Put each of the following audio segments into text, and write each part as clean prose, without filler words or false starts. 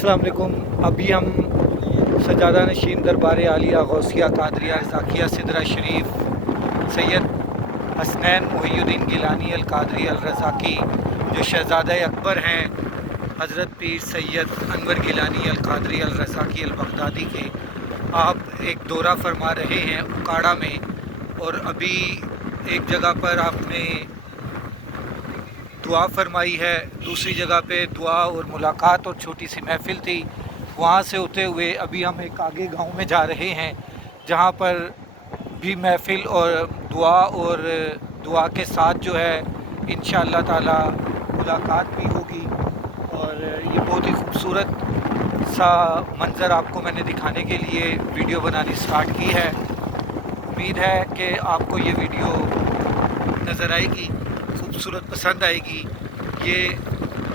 अस्सलाम वालेकुम। अभी हम सजादा नशीन दरबार आलिया गौसिया कादरिया रज़ाकिया सिदरा शरीफ सैयद हसनैन मोहिउद्दीन गिलानी अल कादरी अल रज़ाकी जो शहज़ादा अकबर हैं हज़रत पीर सैयद अनवर गिलानी अल कादरी अल रज़ाकी अल बगदादी के आप एक दौरा फरमा रहे हैं उकाड़ा में। और अभी एक जगह पर आपने दुआ फरमाई है, दूसरी जगह पे दुआ और मुलाकात और छोटी सी महफ़िल थी। वहाँ से होते हुए अभी हम एक आगे गांव में जा रहे हैं जहाँ पर भी महफ़िल और दुआ के साथ जो है इंशाअल्लाह ताला मुलाकात भी होगी। और ये बहुत ही खूबसूरत सा मंज़र आपको मैंने दिखाने के लिए वीडियो बनानी स्टार्ट की है। उम्मीद है कि आपको ये वीडियो नज़र आएगी, खूबसूरत पसंद आएगी। ये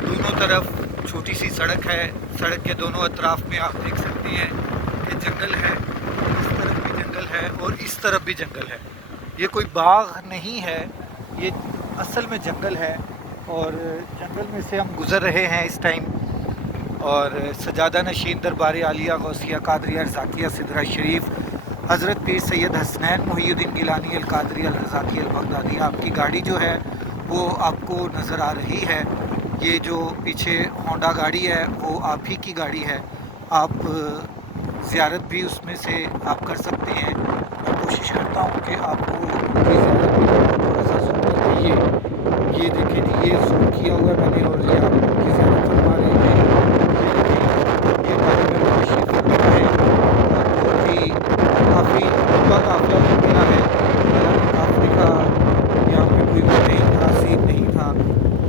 दोनों तरफ छोटी सी सड़क है, सड़क के दोनों अतराफ़ में आप देख सकते हैं कि जंगल है, इस तरफ भी जंगल है और इस तरफ भी जंगल है। ये कोई बाग नहीं है, ये असल में जंगल है और जंगल में से हम गुज़र रहे हैं इस टाइम। और सजादा नशीन दरबार आलिया गौसिया कादरिया रज़ाकिया सिदरा शरीफ हज़रत पीर सैयद हसनैन मोहिउद्दीन गिलानी अल कादरी अल रज़ाकी अल बगदादी आपकी गाड़ी जो है वो आपको नज़र आ रही है। ये जो पीछे होंडा गाड़ी है वो आप ही की गाड़ी है। आप ज़ियारत भी उसमें से आप कर सकते हैं। मैं कोशिश करता हूँ कि आपको थोड़ा सा सुनना चाहिए। ये देखें जी, ये ज़ूम किया हुआ है मैंने और ये आप उनकी ज़ियारत फरमा रहे हैं। ये गाड़ी में तशरीफ़ रखा है और बहुत ही काफ़ी लंबा काफ़िला बन गया है। काफ़िले का यहाँ पे कोई वो नहीं था, सीन नहीं था,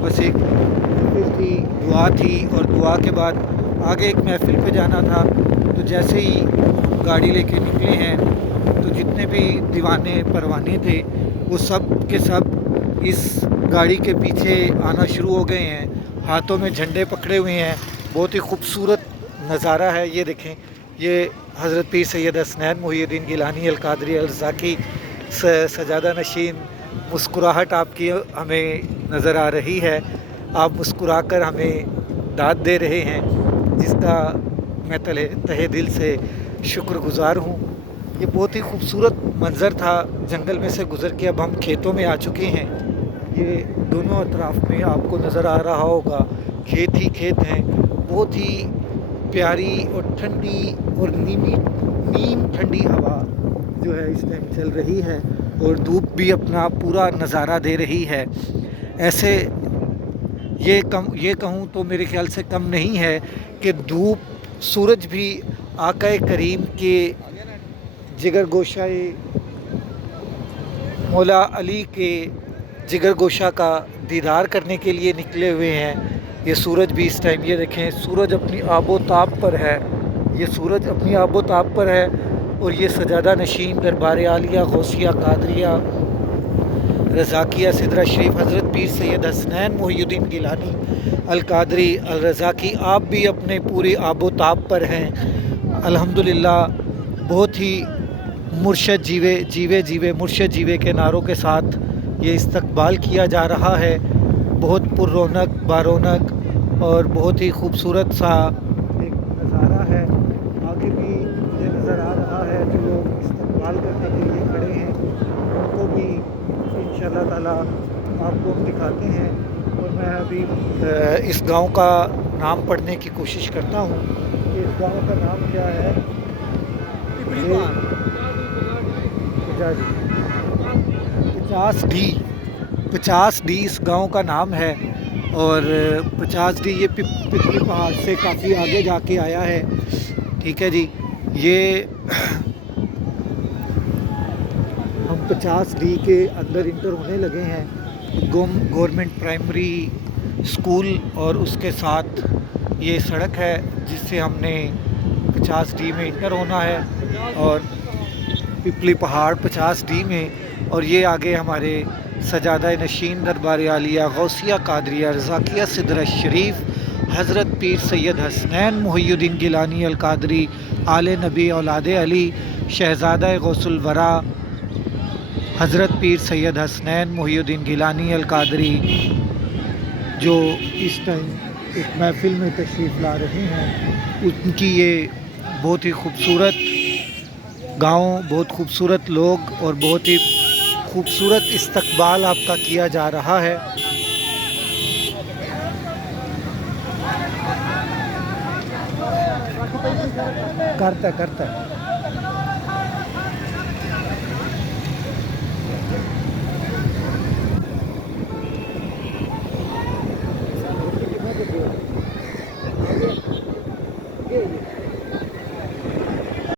बस एक महफिल थी, दुआ थी और दुआ के बाद आगे एक महफिल पे जाना था। तो जैसे ही गाड़ी लेके निकले हैं तो जितने भी दीवाने परवाने थे वो सब के सब इस गाड़ी के पीछे आना शुरू हो गए हैं, हाथों में झंडे पकड़े हुए हैं। बहुत ही खूबसूरत नज़ारा है। ये देखें, ये हज़रत पीर सैयद हसनैन मोहिउद्दीन गिलानी अल कादरी अल रज़ाकी सजादा नशीन। मुस्कुराहट आपकी हमें नज़र आ रही है, आप मुस्कुराकर हमें दाद दे रहे हैं, जिसका मैं तहे दिल से शुक्रगुज़ार हूँ। ये बहुत ही खूबसूरत मंज़र था, जंगल में से गुज़र के अब हम खेतों में आ चुके हैं। ये दोनों अतराफ़ में आपको नज़र आ रहा होगा खेत ही खेत हैं। बहुत ही प्यारी और ठंडी और नीम ठंडी हवा जो है इस टाइम चल रही है और धूप भी अपना पूरा नज़ारा दे रही है। ऐसे ये कहूँ तो मेरे ख़्याल से कम नहीं है कि धूप सूरज भी आका करीम के जिगर गोशाए मौला अली के जिगर गोशा का दीदार करने के लिए निकले हुए हैं। ये सूरज भी इस टाइम, ये देखें, सूरज अपनी आबो ताब पर है, ये सूरज अपनी आबो ताब पर है। और ये सजादा नशीन दरबार आलिया गौसिया कादरिया रज़ाकिया सिदरा शरीफ हज़रत पीर सैयद हसनैन मोहिउद्दीन गिलानी अल कादरी अल रज़ाकी आप भी अपने पूरे आबो ताब पर हैं। अल्हम्दुलिल्लाह, बहुत ही मुर्शद जीवे मुर्शद जीवे के नारों के साथ ये इस्तकबाल किया जा रहा है। बहुत पुररौनक बारौनक और बहुत ही खूबसूरत सा एक नज़ारा है। आगे भी मुझे नज़र आ रहा है जो लोग इस्तकबाल करने के लिए खड़े हैं उनको भी इंशाअल्लाह ताला आपको हम दिखाते हैं। और मैं अभी इस गांव का नाम पढ़ने की कोशिश करता हूँ कि इस गांव का नाम क्या है। ये 50 डी इस गांव का नाम है। और 50 डी ये पिपली पहाड़ से काफ़ी आगे जाके आया है। ठीक है जी, ये हम 50 डी के अंदर इंटर होने लगे हैं। गवर्नमेंट प्राइमरी स्कूल और उसके साथ ये सड़क है जिससे हमने 50 डी में इंटर होना है और पिपली पहाड़ 50 डी में। और ये आगे हमारे सजादा नशीन दरबार आलिया गौसिया कादरिया रज़ाकिया सिदरा शरीफ हज़रत पीर सैयद हसनैन मोहिउद्दीन गिलानी अल कादरी आले नबी औलाद अली शहज़ादा गौसुल वरा हज़रत पीर सैयद हसनैन मोहिउद्दीन गिलानी अल कादरी जो इस टाइम ایک محفل میں تشریف لا رہے ہیں، ان کی یہ بہت ہی خوبصورت گاؤں، بہت خوبصورت لوگ اور بہت ہی خوبصورت استقبال آپ کا کیا جا رہا ہے۔ کرتا